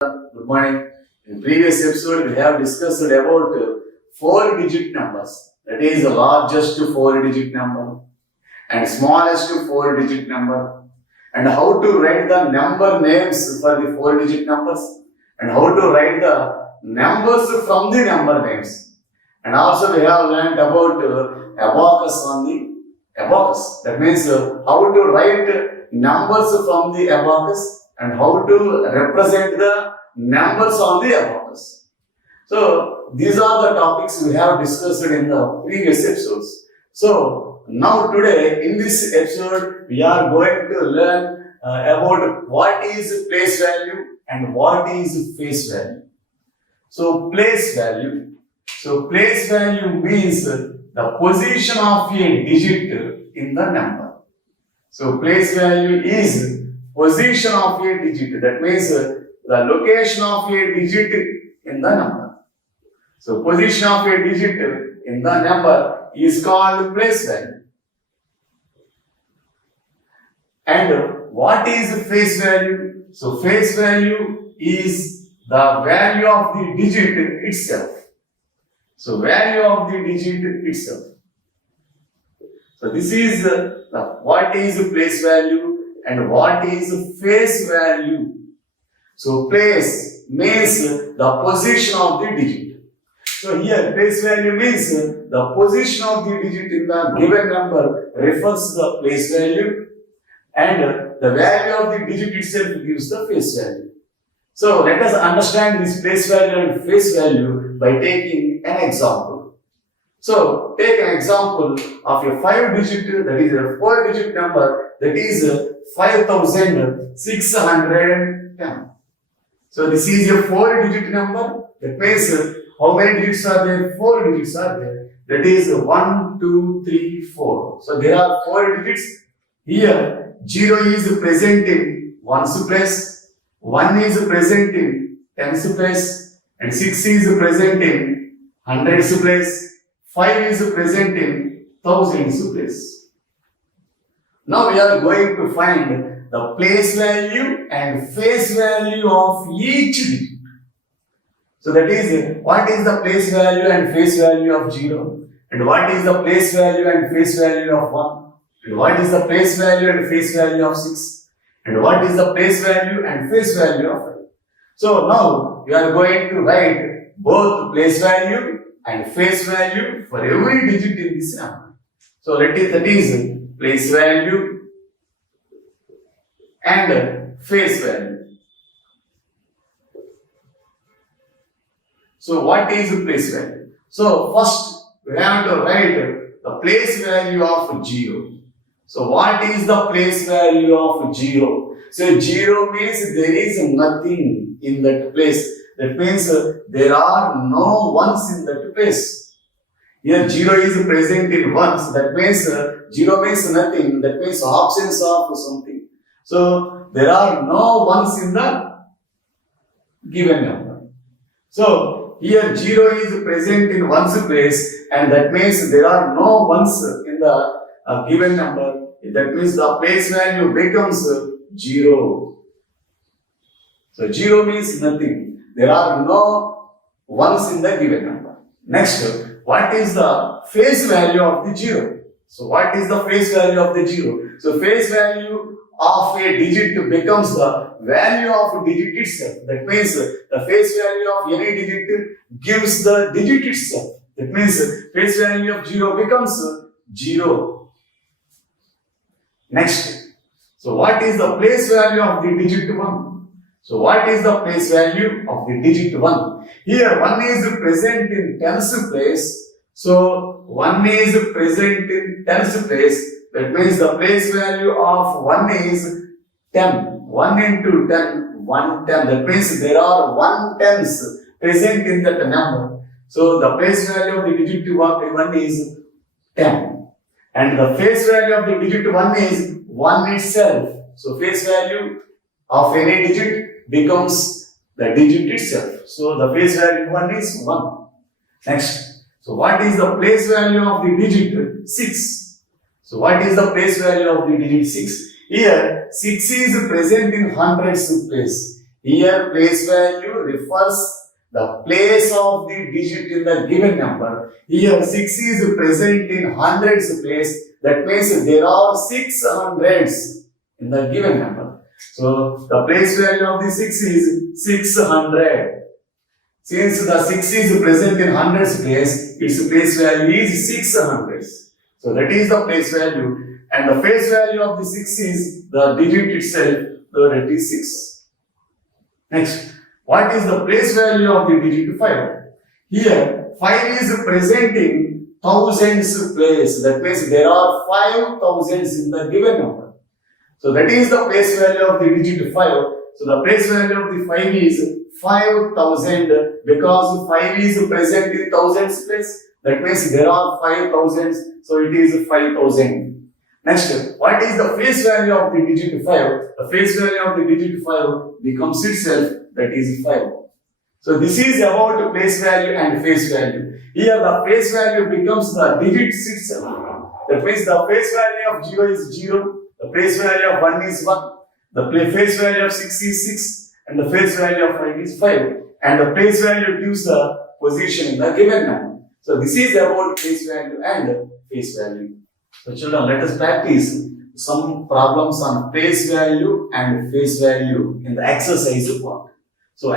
Good morning. In previous episode, we have discussed about 4-digit numbers. That is the largest 4-digit number and smallest 4-digit number, and how to write the number names for the 4-digit numbers, and how to write the numbers from the number names. And also we have learned about abacus on the abacus. That means how to write numbers from the abacus and how to represent the numbers on the abacus. So these are the topics we have discussed in the previous episodes. So now today in this episode we are going to learn about what is place value and what is face value. So place value. So place value means the position of a digit in the number. So place value is position of a digit. That means the location of a digit in the number. So position of a digit in the number is called place value. And what is face value? So face value is the value of the digit itself. So value of the digit itself. So this is what is place value and what is face value. So place means the position of the digit. So here place value means the position of the digit in the given number refers to the place value, and the value of the digit itself gives the face value. So let us understand this place value and face value by taking an example. So take an example of a 5-digit, that is a 4-digit number, that is 5,610. So this is a 4-digit number. That means how many digits are there? 4 digits are there. That is 1, 2, 3, 4. So there are 4 digits. Here 0 is present in 1's place, 1 is present in 10's place, and 6 is present in 100's place, 5 is present in 1000's place. Now we are going to find the place value and face value of each digit. So that is, what is the place value and face value of 0? And what is the place value and face value of 1? And what is the place value and face value of 6? And what is the place value and face value of 5? So now we are going to write both place value and face value for every digit in this number. So that is place value and face value. So what is place value? So first we have to write the place value of 0. So what is the place value of 0? So 0 means there is nothing in that place. That means there are no ones in that place. Here 0 is present in ones. That means 0 means nothing. That means absence of something. So there are no ones in the given number. So here 0 is present in one's place, and that means there are no ones in the given number. That means the place value becomes 0. So 0 means nothing. There are no ones in the given number. Next, what is the face value of the 0? So what is the face value of the 0? So face value of a digit becomes the value of a digit itself. That means the face value of any digit gives the digit itself. That means face value of 0 becomes 0. Next, so what is the place value of the digit 1? So what is the place value of the digit 1? Here 1 is present in 10's place. So 1 is present in 10's place. That means the place value of 1 is 10. 1 into 10, 110. That means there are 1 tens present in that number. So the place value of the digit 1 is 10. And the face value of the digit 1 is 1 itself. So face value of any digit becomes the digit itself. So the face value 1 is 1. Next. So what is the place value of the digit 6? So what is the place value of the digit 6? Here 6 is present in hundreds place. Here place value refers the place of the digit in the given number. Here 6 is present in hundreds place. That means there are 6 hundreds in the given number. So the place value of the 6 is 600. Since the 6 is present in hundreds place, its place value is 600. So that is the place value, and the face value of the 6 is the digit itself, so that is 6. Next, what is the place value of the digit 5? Here 5 is present in thousands place. That means there are 5 thousands in the given number. So that is the place value of the digit 5. So the place value of the 5 is 5000 because 5 is present in thousands place. That means there are 5 thousands, so it is 5000. Next, what is the face value of the digit 5? The face value of the digit 5 becomes itself, that is 5. So this is about place value and face value. Here the face value becomes the digit itself. That means the face value of 0 is 0, the face value of 1 is 1, the face value of 6 is 6, and the face value of 5 is 5. And the place value gives the position in the given number. So this is about place value and face value. So children, let us practice some problems on place value and face value in the exercise part. So